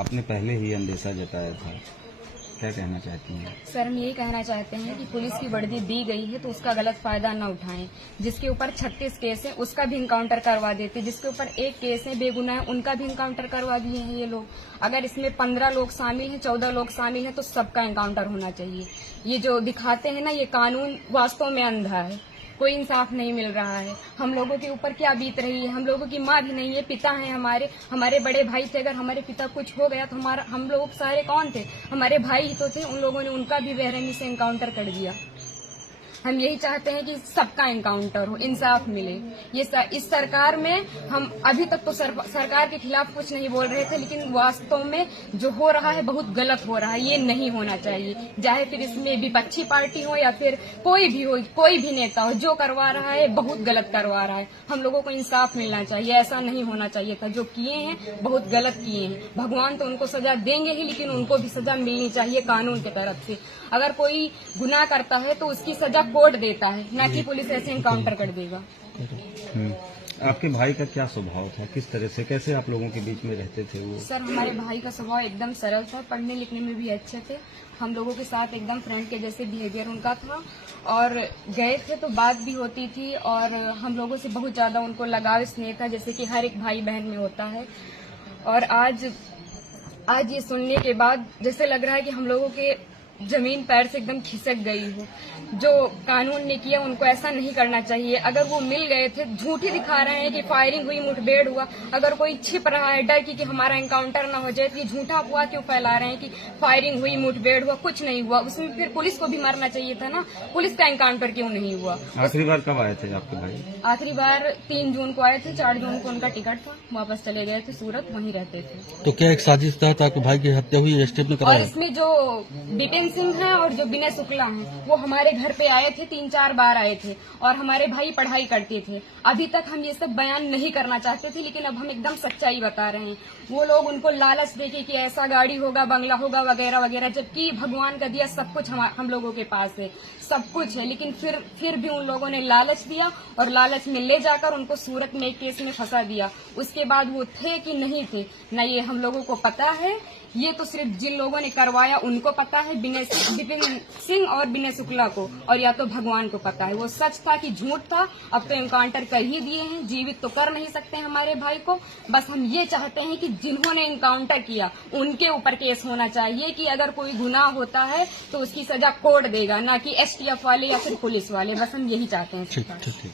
आपने पहले ही अंदेशा जताया था, क्या कहना चाहती हैं? सर, हम यही कहना चाहते हैं कि पुलिस की वर्दी दी गई है तो उसका गलत फायदा न उठाएं। जिसके ऊपर 36 केस है उसका भी इनकाउंटर करवा देते, जिसके ऊपर एक केस है बेगुनाह है उनका भी इनकाउंटर करवा दिए हैं ये लोग। अगर इसमें 15 लोग शामिल हैं, 14 लोग शामिल हैं तो सबका इनकाउंटर होना चाहिए। ये जो दिखाते हैं ना, ये कानून वास्तव में अंधा है, कोई इंसाफ नहीं मिल रहा है। हम लोगों के ऊपर क्या बीत रही है, हम लोगों की माँ भी नहीं है, पिता हैं हमारे बड़े भाई थे। अगर हमारे पिता कुछ हो गया तो हम लोग सारे कौन थे? हमारे भाई ही तो थे। उन लोगों ने उनका भी बेरहमी से इनकाउंटर कर दिया। हम यही चाहते हैं कि सबका इनकाउंटर हो, इंसाफ मिले। इस सरकार में हम अभी तक तो सरकार के खिलाफ कुछ नहीं बोल रहे थे, लेकिन वास्तव में जो हो रहा है बहुत गलत हो रहा है। ये नहीं होना चाहिए, चाहे फिर इसमें विपक्षी पार्टी हो या फिर कोई भी हो, कोई भी नेता हो, जो करवा रहा है बहुत गलत करवा रहा है। हम लोगों को इंसाफ मिलना चाहिए, ऐसा नहीं होना चाहिए था। जो किए हैं बहुत गलत किए हैं। भगवान तो उनको सजा देंगे ही, लेकिन उनको भी सजा मिलनी चाहिए कानून की तरफ से। अगर कोई गुनाह करता है तो उसकी सजा कोर्ट देता है, ना कि पुलिस ऐसे इनकाउंटर कर देगा। आपके भाई का क्या स्वभाव था, किस तरह से, कैसे आप लोगों के बीच में रहते थे वो? सर, हमारे भाई का स्वभाव एकदम सरल था, पढ़ने लिखने में भी अच्छे थे। हम लोगों के साथ एकदम फ्रेंड के जैसे बिहेवियर उनका था, और गए थे तो बात भी होती थी, और हम लोगों से बहुत ज्यादा उनको लगाव स्नेह था, जैसे कि हर एक भाई बहन में होता है। और आज ये सुनने के बाद जैसे लग रहा है कि हम लोगों के जमीन पैर से एकदम खिसक गई है। जो कानून ने किया उनको ऐसा नहीं करना चाहिए। अगर वो मिल गए थे, झूठी दिखा रहे हैं कि फायरिंग हुई, मुठभेड़ हुआ। अगर कोई छिप रहा है डर कि हमारा एनकाउंटर ना हो जाए, तो ये झूठा अफवाह क्यों फैला रहे हैं कि फायरिंग हुई, मुठभेड़ हुआ? कुछ नहीं हुआ। उसमें फिर पुलिस को भी मरना चाहिए था ना, पुलिस का एनकाउंटर क्यों नहीं हुआ? आखिरी बार कब आए थे आपके भाई? आखिरी बार 3 जून को आए थे, 4 जून को उनका टिकट था, वापस चले गए थे सूरत, वहीं रहते थे। तो क्या एक साजिश तहत आपके भाई की हत्या हुई, स्टेप में कराया? और इसमें जो विपिन सिंह है और जो विनय शुक्ला हैं, वो हमारे घर पे आए थे, 3-4 बार आए थे, और हमारे भाई पढ़ाई करते थे। अभी तक हम ये सब बयान नहीं करना चाहते थे, लेकिन अब हम एकदम सच्चाई बता रहे हैं। वो लोग उनको लालच देके कि ऐसा गाड़ी होगा, बंगला होगा, वगैरह वगैरह, जबकि भगवान का दिया सब कुछ हम लोगों के पास है, सब कुछ है। लेकिन फिर भी उन लोगों ने लालच दिया, और लालच में ले जाकर उनको सूरत में एक केस में फंसा दिया। उसके बाद वो थे कि नहीं थे, न ये हम लोगों को पता है। ये तो सिर्फ जिन लोगों ने करवाया उनको पता है, विपिन सिंह और विनय शुक्ला को, और या तो भगवान को पता है वो सच था कि झूठ था। अब तो इनकाउंटर कर ही दिए हैं, जीवित तो कर नहीं सकते हमारे भाई को। बस हम ये चाहते हैं कि जिन्होंने इनकाउंटर किया उनके ऊपर केस होना चाहिए, कि अगर कोई गुनाह होता है तो उसकी सजा कोर्ट देगा, ना कि STF वाले या फिर पुलिस वाले। बस हम यही चाहते हैं। ठीक।